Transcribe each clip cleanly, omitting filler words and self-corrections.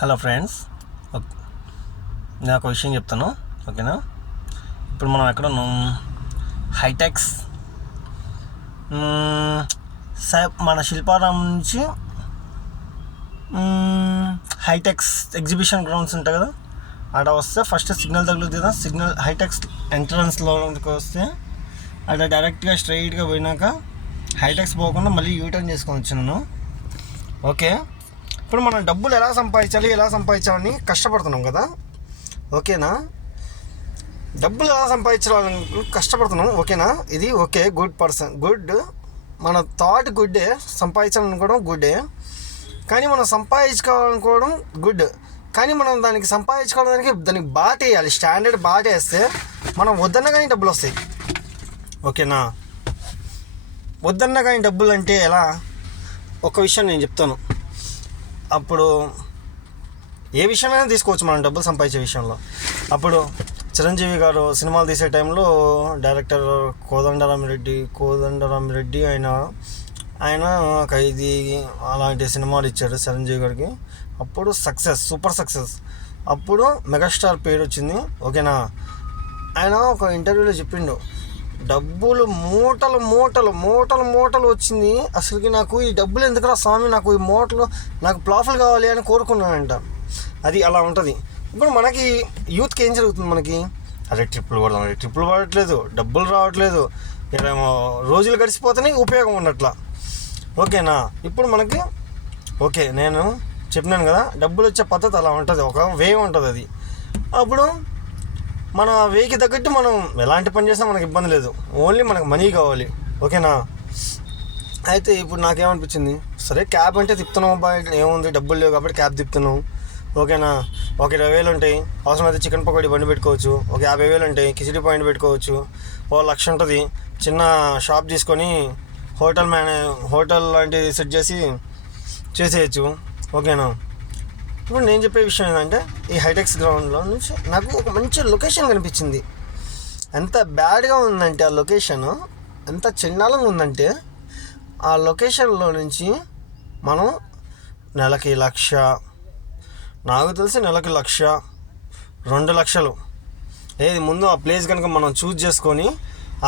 Hello friends, నేను ఒక విషయం చెప్తాను. ఓకేనా? ఇప్పుడు మనం ఎక్కడ ఉన్నాం? హైటెక్స్ మన శిల్పారామం నుంచి హైటెక్స్ ఎగ్జిబిషన్ గ్రౌండ్స్ ఉంటాయి కదా, అక్కడ వస్తే ఫస్ట్ సిగ్నల్ తగులుతుంది కదా. సిగ్నల్ హైటెక్స్ ఎంట్రన్స్లోకి వస్తే అక్కడ డైరెక్ట్గా స్ట్రైట్గా పోయినాక హైటెక్స్ పోకుండా మళ్ళీ యూటర్న్ చేసుకొని వచ్చినాను. ఓకే, ఇప్పుడు మనం డబ్బులు ఎలా సంపాదించాలని కష్టపడుతున్నాం కదా. ఓకేనా? డబ్బులు ఎలా సంపాదించాలని కష్టపడుతున్నాం. ఓకేనా? ఇది ఓకే, గుడ్. మన థాట్ గుడ్డే, సంపాదించాలనుకోవడం గుడ్డే. కానీ మనం సంపాదించుకోవాలనుకోవడం గుడ్. కానీ మనం దానికి సంపాదించుకోవడానికి దానికి బాట వేయాలి. స్టాండర్డ్ బాట వేస్తే మనం వద్దన్న కానీ డబ్బులు వస్తాయి. ఓకేనా? వద్దన్న కానీ డబ్బులు అంటే ఎలా? ఒక విషయం నేను చెప్తాను. అప్పుడు ఏ విషయమైనా తీసుకోవచ్చు మనం డబ్బులు సంపాదించే విషయంలో. అప్పుడు చిరంజీవి గారు సినిమాలు తీసే టైంలో డైరెక్టర్ కోదండరామిరెడ్డి ఆయన ఖైదీ అలాంటి సినిమాలు ఇచ్చారు చిరంజీవి గారికి. అప్పుడు సూపర్ సక్సెస్. అప్పుడు మెగాస్టార్ పేరు వచ్చింది. ఓకేనా? ఆయన ఒక ఇంటర్వ్యూలో చెప్పిండు, డబ్బులు మూటలు వచ్చింది. అసలుకి నాకు ఈ డబ్బులు ఎందుకురా స్వామి, నాకు ఈ మూటలు, నాకు ప్లాఫులు కావాలి అని కోరుకున్నానంట. అది అలా ఉంటుంది. ఇప్పుడు మనకి యూత్కి ఏం జరుగుతుంది? మనకి ట్రిప్పులు పడట్లేదు, డబ్బులు రావట్లేదు, ఏమో రోజులు గడిచిపోతేనే ఉపయోగం ఉన్నట్ల. ఓకేనా? ఇప్పుడు మనకి ఓకే, నేను చెప్పినాను కదా, డబ్బులు వచ్చే పద్ధతి అలా ఉంటుంది, ఒక వే ఉంటుంది అది. అప్పుడు మన వేకి తగ్గట్టు మనం ఎలాంటి పని చేసినా మనకి ఇబ్బంది లేదు, ఓన్లీ మనకు మనీ కావాలి. ఓకేనా? అయితే ఇప్పుడు నాకేమనిపించింది, సరే క్యాబ్ అంటే తిప్పుతున్నాం అబ్బాయి, ఏముంది, డబ్బులు లేవు కాబట్టి క్యాబ్ తిప్పుతున్నాం. ఓకేనా? ఒక 20,000 ఉంటాయి, అవసరమైతే చికెన్ పకోడీ బండి పెట్టుకోవచ్చు. ఒక 50,000 ఉంటాయి, కిచిడి పాయింట్ పెట్టుకోవచ్చు. 1,00,000 ఉంటుంది, చిన్న షాప్ తీసుకొని హోటల్ లాంటిది సెట్ చేసేయచ్చు. ఓకేనా? ఇప్పుడు నేను చెప్పే విషయం ఏంటంటే, ఈ హైటెక్స్ గ్రౌండ్లో నుంచి నాకు ఒక మంచి లొకేషన్ కనిపించింది. ఎంత బ్యాడ్గా ఉందంటే ఆ లొకేషన్, ఎంత చండాలంగా ఉందంటే, ఆ లొకేషన్లో నుంచి మనం నెలకి 1,00,000, నాకు తెలిసి నెలకి 1,00,000, 2,00,000 ఏది ముందు ఆ ప్లేస్ కనుక మనం చూజ్ చేసుకొని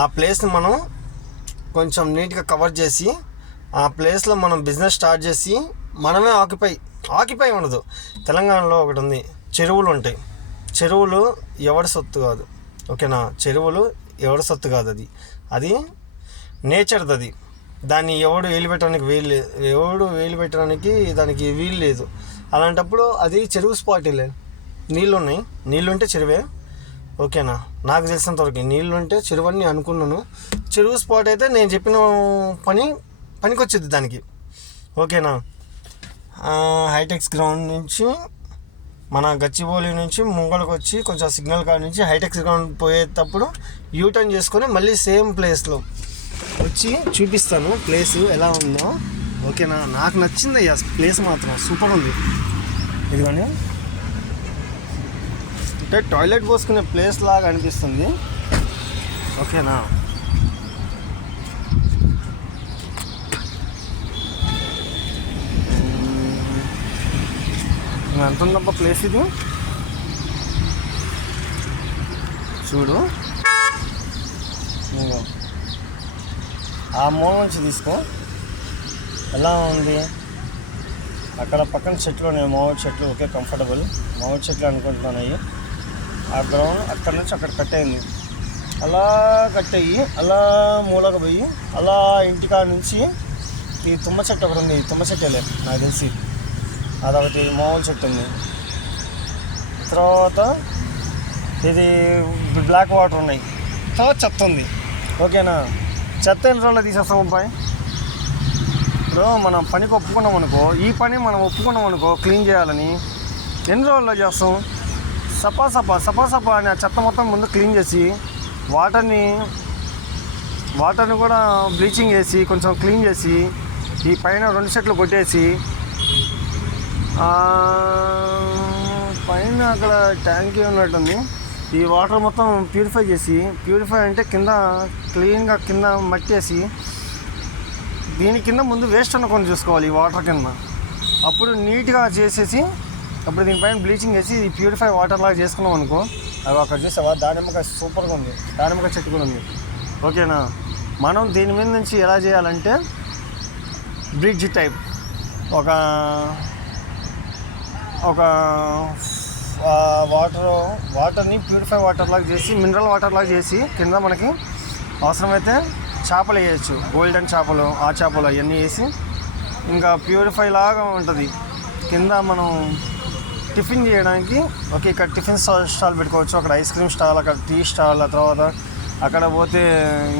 ఆ ప్లేస్ని మనం కొంచెం నీట్గా కవర్ చేసి ఆ ప్లేస్లో మనం బిజినెస్ స్టార్ట్ చేసి మనమే ఆక్యుపై ఉండదు. తెలంగాణలో ఒకటి ఉంది, చెరువులు ఉంటాయి. చెరువులు ఎవరి సొత్తు కాదు. ఓకేనా? చెరువులు ఎవరి సొత్తు కాదు, అది నేచర్ది. అది దాన్ని ఎవడు వేలు పెట్టడానికి దానికి వీలు లేదు. అలాంటప్పుడు అది చెరువు స్పాట్లే. నీళ్ళుంటే చెరువే. ఓకేనా? నాకు తెలిసినంతవరకు నీళ్ళుంటే చెరువు అని అనుకున్నాను. చెరువు స్పాట్ అయితే నేను చెప్పిన పనికొచ్చింది దానికి. ఓకేనా? హైటెక్స్ గ్రౌండ్ నుంచి మన గచ్చిబౌలి నుంచి ముంగళకు వచ్చి కొంచెం సిగ్నల్ కాడ నుంచి హైటెక్స్ గ్రౌండ్ పోయేటప్పుడు యూటర్న్ చేసుకొని మళ్ళీ సేమ్ ప్లేస్లో వచ్చి చూపిస్తాను ప్లేస్ ఎలా ఉందో. ఓకేనా? నాకు నచ్చింది అయ్యా ప్లేస్, మాత్రం సూపర్ ఉంది. ఇదిగోండి, అంటే టాయిలెట్ పోసుకునే ప్లేస్ లాగా అనిపిస్తుంది. ఓకేనా? ఎంత ఉందబ్బా ప్లేస్, ఇది చూడు. ఆ మూల నుంచి తీసుకో, ఎలా ఉంది. అక్కడ పక్కన చెట్లు ఉన్నాయి, మామిడి చెట్లు. ఓకే, కంఫర్టబుల్ మామిడి చెట్లు అనుకుంటున్నాను. అవి అక్కడ నుంచి అక్కడ కట్టయింది, అలా కట్టయ్యి అలా మూలగా పోయి అలా ఇంటికాడ నుంచి ఈ తుమ్మ చెట్టు ఒకటి ఉంది. తుమ్మ చెట్టేలే నాకు తెలిసి, అదొకటి మామూలు చెట్టు ఉంది. తర్వాత ఇది బ్లాక్ వాటర్ ఉన్నాయి, తర్వాత చెత్త ఉంది. ఓకేనా? చెత్త ఎన్ని రోజుల్లో తీసేస్తాం అబ్బాయి? ఇప్పుడు మనం పనికి ఒప్పుకున్నాం అనుకో, ఈ పని మనం ఒప్పుకున్నాం అనుకో క్లీన్ చేయాలని, ఎన్ని రోజుల్లో చేస్తాం? సపా అని ఆ చెత్త మొత్తం ముందు క్లీన్ చేసి వాటర్ని కూడా బ్లీచింగ్ వేసి కొంచెం క్లీన్ చేసి ఈ పైన 2 సెట్లు కొట్టేసి పైన అక్కడ ట్యాంకీ ఉన్నట్టుంది, ఈ వాటర్ మొత్తం ప్యూరిఫై అంటే కింద క్లీన్గా కింద మట్టేసి దీని కింద ముందు వేస్ట్ ఉండకుండా చూసుకోవాలి ఈ వాటర్ కింద. అప్పుడు నీట్గా చేసేసి అప్పుడు దీనిపైన బ్లీచింగ్ వేసి ప్యూరిఫై వాటర్ లాగా చేసుకున్నాం అనుకో, అవి అక్కడ చూసావా దానిమ్మకాయ సూపర్గా ఉంది, దానిమ్మకాయ చెట్టు కూడా ఉంది. ఓకేనా, మనం దీని మీద నుంచి ఎలా చేయాలంటే బ్రిడ్జ్ టైప్ ఒక వాటర్ని ప్యూరిఫై వాటర్ లాగా చేసి, మినరల్ వాటర్ లాగా చేసి కింద మనకి అవసరమైతే చేపలు వేయచ్చు, గోల్డెన్ చేపలు, ఆ చేపలు అవన్నీ వేసి ఇంకా ప్యూరిఫై లాగా ఉంటుంది. కింద మనం టిఫిన్ చేయడానికి ఇక్కడ టిఫిన్ స్టాల్ పెట్టుకోవచ్చు, అక్కడ ఐస్ క్రీమ్ స్టాల్, అక్కడ టీ స్టాల్, ఆ తర్వాత అక్కడ పోతే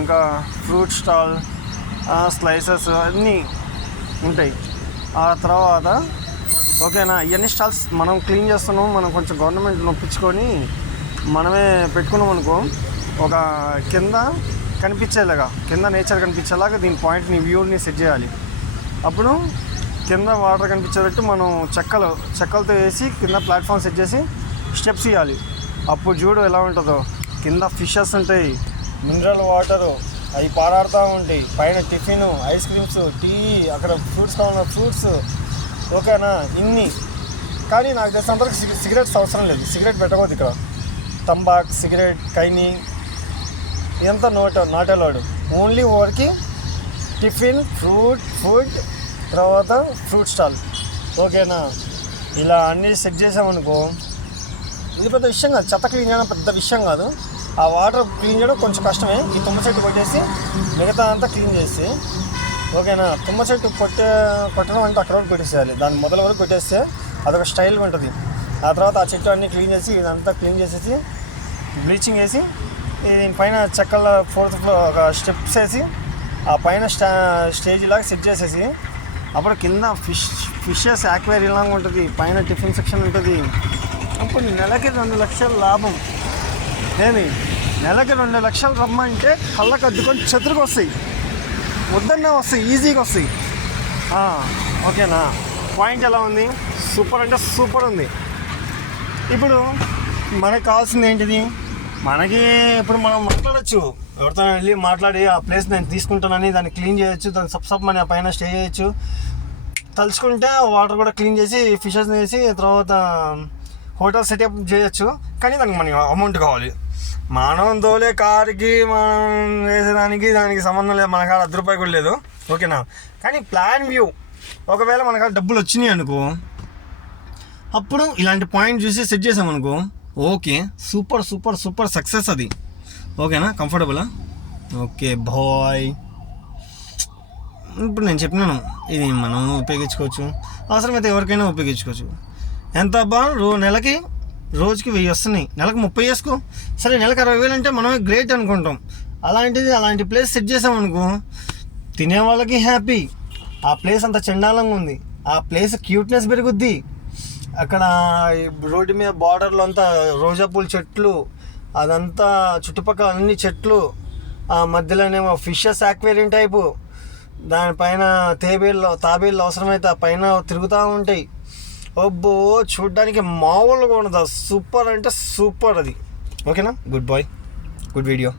ఇంకా ఫ్రూట్ స్టాల్, స్లైసెస్ అన్నీ ఉంటాయి. ఆ తర్వాత ఓకేనా, ఇవన్నీ స్టాల్స్ మనం క్లీన్ చేస్తున్నాం, మనం కొంచెం గవర్నమెంట్ నొప్పించుకొని మనమే పెట్టుకున్నాం అనుకో, ఒక కింద కనిపించేలాగా, కింద నేచర్ కనిపించేలాగా దీని పాయింట్ని, వ్యూని సెట్ చేయాలి. అప్పుడు కింద వాటర్ కనిపించేటట్టు మనం చెక్కలతో వేసి కింద ప్లాట్ఫామ్ సెట్ చేసి స్టెప్స్ ఇవ్వాలి. అప్పుడు చూడు ఎలా ఉంటుందో, కింద ఫిషెస్ ఉంటాయి, మినరల్ వాటరు అవి పారాడుతూ ఉంటాయి, పైన టిఫిన్, ఐస్ క్రీమ్స్, టీ, అక్కడ ఫ్రూట్స్ కావాలన్న ఫ్రూట్స్. ఓకేనా, ఇన్ని. కానీ నాకు తెలిసినంతవరకు సిగరెట్స్ అవసరం లేదు, సిగరెట్ పెట్టకూడదు ఇక్కడ. తంబాక్, సిగరెట్, కైని ఎంత నాట్ అలౌడ్. ఓన్లీ ఓవర్కి టిఫిన్, ఫుడ్, తర్వాత ఫ్రూట్ స్టాల్. ఓకేనా, ఇలా అన్నీ సెట్ చేసామనుకో, ఇది పెద్ద విషయం కాదు, చెత్త క్లీన్ చేయడం పెద్ద విషయం కాదు. ఆ వాటర్ క్లీన్ చేయడం కొంచెం కష్టమే. ఈ తుమ్మ చెట్టు కొట్టేసి మిగతా అంతా క్లీన్ చేసి, ఓకేనా, తుమ్మ చెట్టు కొట్టడం అంటే అక్కడ వరకు కొట్టేసేయాలి, దాని మొదల వరకు కొట్టేస్తే అదొక స్టైల్గా ఉంటుంది. ఆ తర్వాత ఆ చెట్టు అన్నీ క్లీన్ చేసి, ఇదంతా క్లీన్ చేసేసి బ్లీచింగ్ వేసి, దీనిపైన చెక్కల 4th ఫ్లోర్ ఒక స్టెప్స్ వేసి, ఆ పైన స్టేజ్ లాగా సెట్ చేసేసి, అప్పుడు కింద ఫిషెస్ యాక్వేరియంలాగా ఉంటుంది, పైన టిఫిన్ సెక్షన్ ఉంటుంది. అప్పుడు నెలకి 2 లక్షల లాభం. నెలకి 2 లక్షలు రమ్మంటే కళ్ళకు అద్దుకొని చెతురుకు వస్తాయి, వద్దన్నా వస్తాయి, ఈజీగా వస్తాయి. ఓకేనా, పాయింట్ ఎలా ఉంది? సూపర్ అంటే సూపర్ ఉంది. ఇప్పుడు మనకు కావాల్సింది ఏంటిది? మనకి ఇప్పుడు మనం మాట్లాడచ్చు, ఎవరితో వెళ్ళి మాట్లాడి ఆ ప్లేస్ నేను తీసుకుంటానని దాన్ని క్లీన్ చేయొచ్చు, దాన్ని సబ్ మన పైన స్టే చేయొచ్చు. తలుచుకుంటే వాటర్ కూడా క్లీన్ చేసి ఫిషెస్ని వేసి తర్వాత హోటల్ సెటప్ చేయొచ్చు. కానీ దానికి మనకి అమౌంట్ కావాలి. మనం దోలే కారుకి మనం వేసేదానికి దానికి సంబంధం లేదు, మన కాడ ₹10 కూడా లేదు. ఓకేనా, కానీ ప్లాన్ వ్యూ ఒకవేళ మన కాడ డబ్బులు వచ్చినాయి అనుకో, అప్పుడు ఇలాంటి పాయింట్ చూసి సెట్ చేసామనుకో, ఓకే సూపర్ సక్సెస్ అది. ఓకేనా, కంఫర్టబులా? Okay bye. ఇప్పుడు నేను చెప్పినాను, ఇది మనం ఉపయోగించుకోవచ్చు, అవసరమైతే ఎవరికైనా ఉపయోగించుకోవచ్చు. ఎంత అబ్బా, నెలకి రోజుకి 1000 వస్తున్నాయి, నెలకు 30 వేసుకో. సరే, నెలకు 60,000 అంటే మనమే గ్రేట్ అనుకుంటాం. అలాంటి ప్లేస్ సెట్ చేసామనుకో, తినే వాళ్ళకి హ్యాపీ. ఆ ప్లేస్ అంత చండాలంగా ఉంది, ఆ ప్లేస్ క్యూట్నెస్ పెరుగుద్ది. అక్కడ రోడ్డు మీద బార్డర్లో అంతా రోజా పూల చెట్లు, అదంతా చుట్టుపక్కల అన్ని చెట్లు, ఆ మధ్యలోనేమో ఫిషెస్ యాక్వేరియం టైపు, దానిపైన తాబేళ్ళు అవసరమైతే ఆ పైన తిరుగుతూ ఉంటాయి. అబ్బో, చూడ్డానికి మామూలుగా ఉండదు, సూపర్ అంటే సూపర్ అది. ఓకేనా, గుడ్ బాయ్, గుడ్ వీడియో.